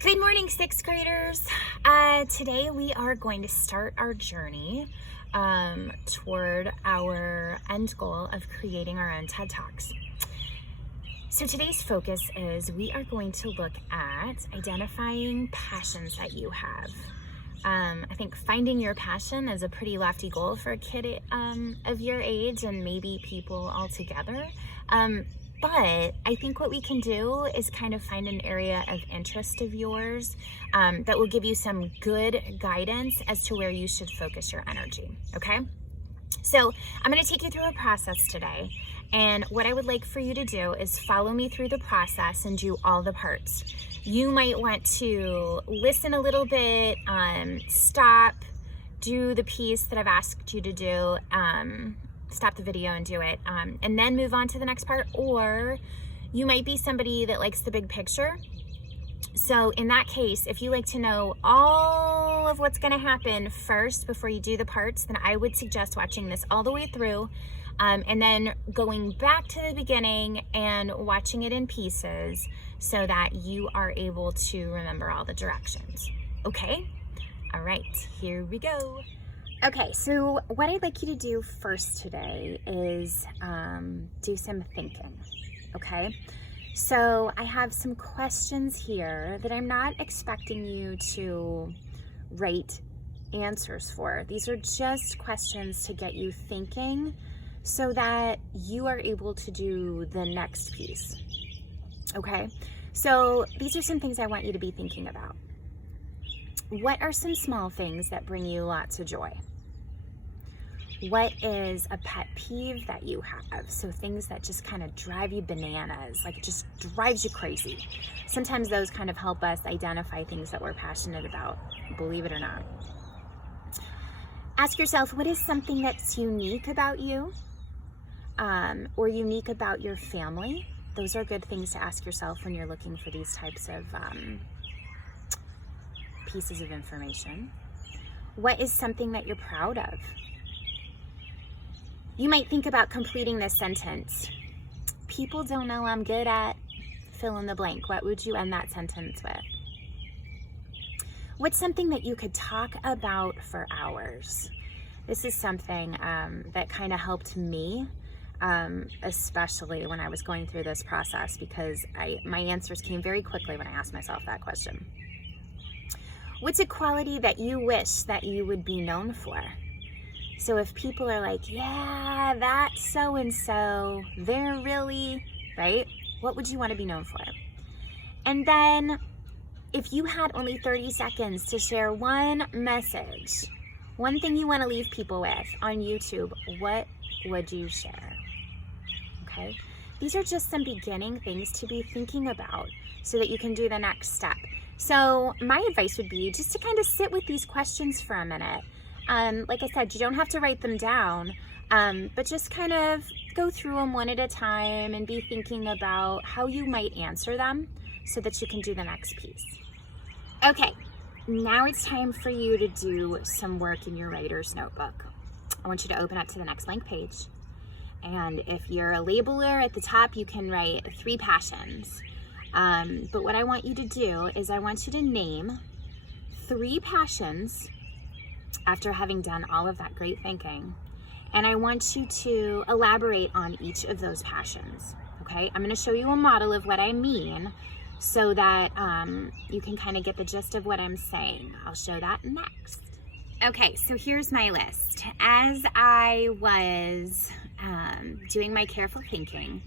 Good morning, sixth graders. Today we are going to start our journey toward our end goal of creating our own TED Talks. So today's focus is we are going to look at identifying passions that you have. I think finding your passion is a pretty lofty goal for a kid of your age and maybe people altogether. But I think what we can do is kind of find an area of interest of yours that will give you some good guidance as to where you should focus your energy, okay? So I'm going to take you through a process today, and what I would like for you to do is follow me through the process and do all the parts. You might want to listen a little bit, stop, do the piece that I've asked you to do, stop the video and do it, and then move on to the next part. Or you might be somebody that likes the big picture. So in that case, if you like to know all of what's going to happen first before you do the parts, then I would suggest watching this all the way through, and then going back to the beginning and watching it in pieces so that you are able to remember all the directions. Okay? All right, here we go. Okay, so what I'd like you to do first today is do some thinking, okay? So I have some questions here that I'm not expecting you to write answers for. These are just questions to get you thinking so that you are able to do the next piece, okay? So these are some things I want you to be thinking about. What are some small things that bring you lots of joy? What is a pet peeve that you have? So things that just kind of drive you bananas, like it just drives you crazy. Sometimes those kind of help us identify things that we're passionate about, believe it or not. Ask yourself, what is something that's unique about you, or unique about your family? Those are good things to ask yourself when you're looking for these types of pieces of information. What is something that you're proud of? You might think about completing this sentence. People don't know I'm good at fill in the blank. What would you end that sentence with? What's something that you could talk about for hours? This is something that kind of helped me, especially when I was going through this process, because my answers came very quickly when I asked myself that question. What's a quality that you wish that you would be known for? So if people are like, yeah, that's so-and-so, they're really, right? What would you want to be known for? And then if you had only 30 seconds to share one message, one thing you want to leave people with on YouTube, what would you share? Okay? These are just some beginning things to be thinking about so that you can do the next step. So my advice would be just to kind of sit with these questions for a minute. Like I said, you don't have to write them down, but just kind of go through them one at a time and be thinking about how you might answer them so that you can do the next piece. Okay, now it's time for you to do some work in your writer's notebook. I want you to open up to the next blank page. And if you're a labeler at the top, you can write 3 passions. But what I want you to do is I want you to name 3 passions after having done all of that great thinking. And I want you to elaborate on each of those passions, okay? I'm gonna show you a model of what I mean so that you can kind of get the gist of what I'm saying. I'll show that next. Okay, so here's my list. As I was doing my careful thinking,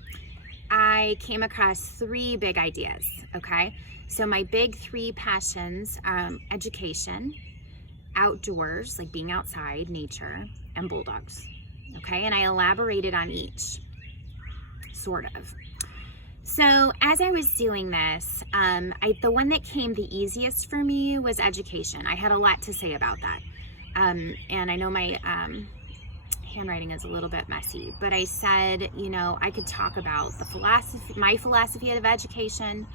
I came across 3 big ideas, okay? So my big 3 passions, education, outdoors, like being outside, nature, and bulldogs, okay? And I elaborated on each, sort of. So as I was doing this, the one that came the easiest for me was education. I had a lot to say about that. And I know my handwriting is a little bit messy, but I said, you know, I could talk about the philosophy, my philosophy of education,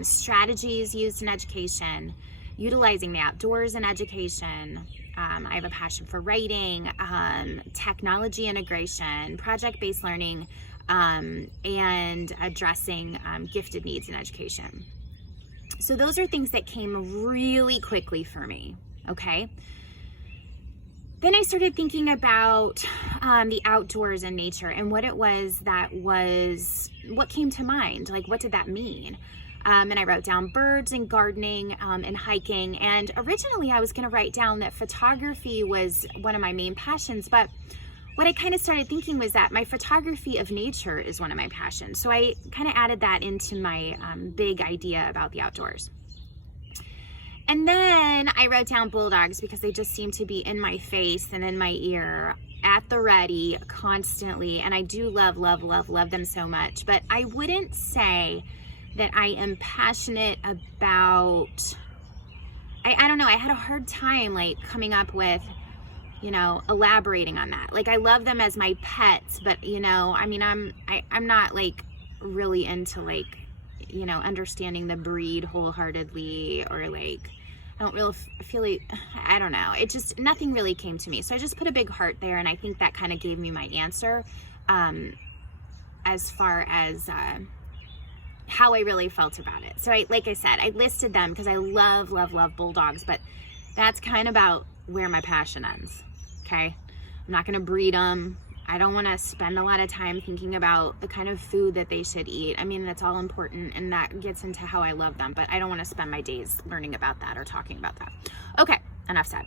strategies used in education, utilizing the outdoors in education. I have a passion for writing, technology integration, project-based learning, and addressing gifted needs in education. So those are things that came really quickly for me, okay? Then I started thinking about the outdoors and nature and what it was what came to mind. Like, what did that mean? And I wrote down birds and gardening and hiking. And originally I was going to write down that photography was one of my main passions. But what I kind of started thinking was that my photography of nature is one of my passions. So I kind of added that into my big idea about the outdoors. And then I wrote down bulldogs because they just seem to be in my face and in my ear at the ready constantly. And I do love them so much. But I wouldn't say that I am passionate about, I don't know, I had a hard time like coming up with, elaborating on that. Like, I love them as my pets, but I'm not like really into like, understanding the breed wholeheartedly, or like, I don't really feel like, I don't know. It just, nothing really came to me. So I just put a big heart there, and I think that kind of gave me my answer as far as how I really felt about it. So like I said, I listed them because I love bulldogs, but that's kind of about where my passion ends, okay? I'm not gonna breed them. I don't want to spend a lot of time thinking about the kind of food that they should eat. I mean, that's all important, and that gets into how I love them, but I don't want to spend my days learning about that or talking about that. Okay, enough said.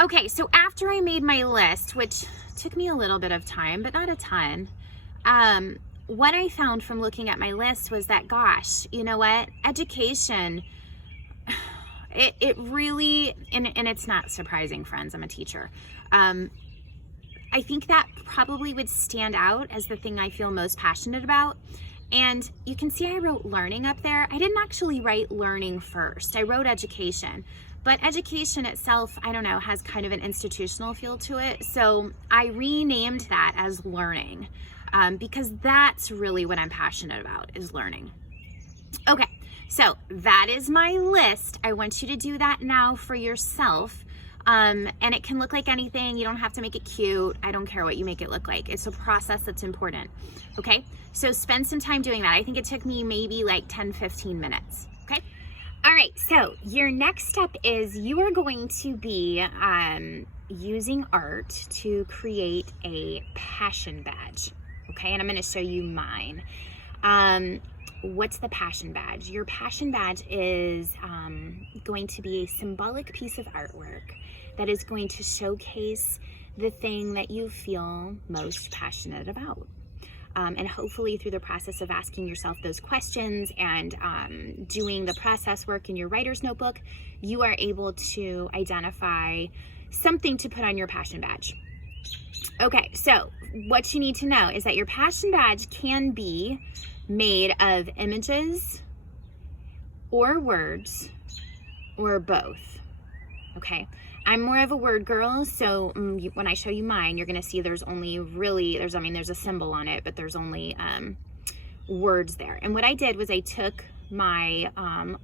Okay, so after I made my list, which took me a little bit of time, but not a ton, what I found from looking at my list was that, gosh, you know what? Education, it really, and it's not surprising, friends, I'm a teacher. I think that probably would stand out as the thing I feel most passionate about. And you can see I wrote learning up there. I didn't actually write learning first. I wrote education. But education itself, I don't know, has kind of an institutional feel to it. So I renamed that as learning because that's really what I'm passionate about, is learning. Okay, so that is my list. I want you to do that now for yourself. And it can look like anything. You don't have to make it cute. I don't care what you make it look like. It's a process that's important. Okay, so spend some time doing that. I think it took me maybe like 10-15 minutes. Okay. All right, so your next step is you are going to be using art to create a passion badge. Okay, and I'm going to show you mine. What's the passion badge? Your passion badge is going to be a symbolic piece of artwork that is going to showcase the thing that you feel most passionate about. And hopefully through the process of asking yourself those questions and doing the process work in your writer's notebook, you are able to identify something to put on your passion badge. Okay, so what you need to know is that your passion badge can be made of images or words or both. Okay, I'm more of a word girl, so when I show you mine, you're gonna see there's a symbol on it, but there's only words there. And what I did was I took my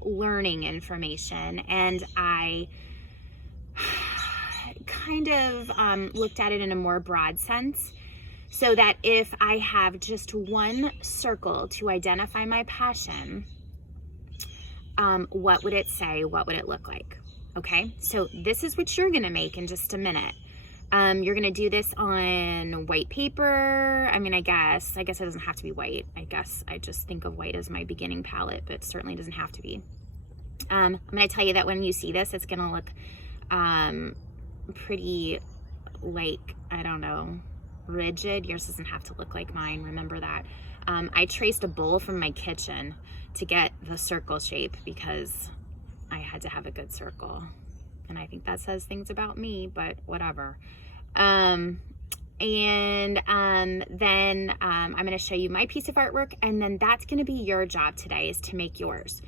learning information and I kind of looked at it in a more broad sense, so that if I have just one circle to identify my passion, what would it say? What would it look like? Okay, so this is what you're gonna make in just a minute. You're gonna do this on white paper. I mean, I guess it doesn't have to be white. I guess I just think of white as my beginning palette, but it certainly doesn't have to be. I'm gonna tell you that when you see this, it's gonna look pretty, like, I don't know, rigid. Yours doesn't have to look like mine, remember that. I traced a bowl from my kitchen to get the circle shape because I had to have a good circle. And I think that says things about me, but whatever. Then I'm gonna show you my piece of artwork, and then that's gonna be your job today, is to make yours.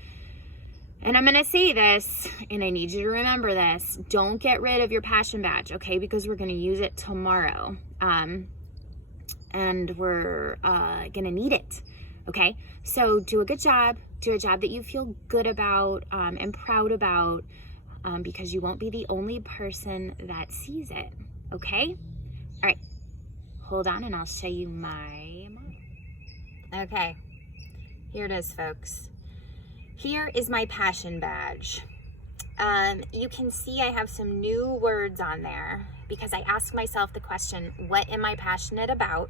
And I'm gonna say this, and I need you to remember this: don't get rid of your passion badge, okay? Because we're gonna use it tomorrow. And we're gonna need it, okay? So do a good job, do a job that you feel good about and proud about, because you won't be the only person that sees it, okay? All right, hold on and I'll show you my model. Okay, here it is, folks. Here is my passion badge. You can see I have some new words on there because I ask myself the question, what am I passionate about?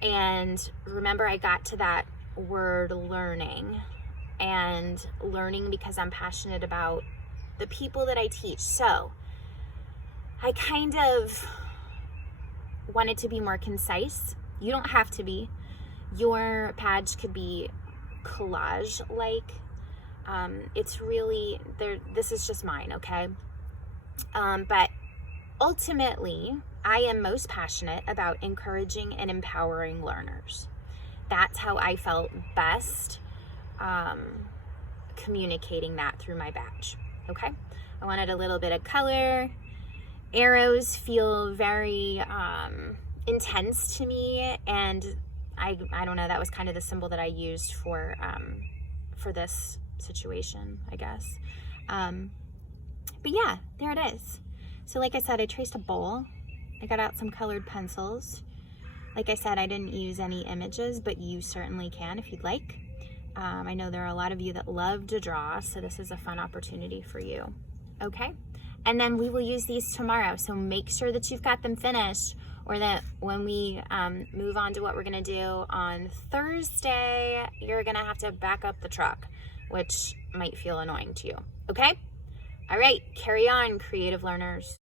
And remember, I got to that word learning, and learning because I'm passionate about the people that I teach. So I kind of wanted to be more concise. You don't have to be. Your badge could be collage-like. It's really, this is just mine, okay? But ultimately, I am most passionate about encouraging and empowering learners. That's how I felt best communicating that through my badge, okay? I wanted a little bit of color. Arrows feel very intense to me, and I don't know, that was kind of the symbol that I used for this situation, I guess. But yeah, there it is. So like I said, I traced a bowl. I got out some colored pencils. Like I said, I didn't use any images, but you certainly can if you'd like. I know there are a lot of you that love to draw, so this is a fun opportunity for you. Okay? And then we will use these tomorrow, so make sure that you've got them finished, or that when we move on to what we're gonna do on Thursday, you're gonna have to back up the truck, which might feel annoying to you, okay? All right, carry on, creative learners.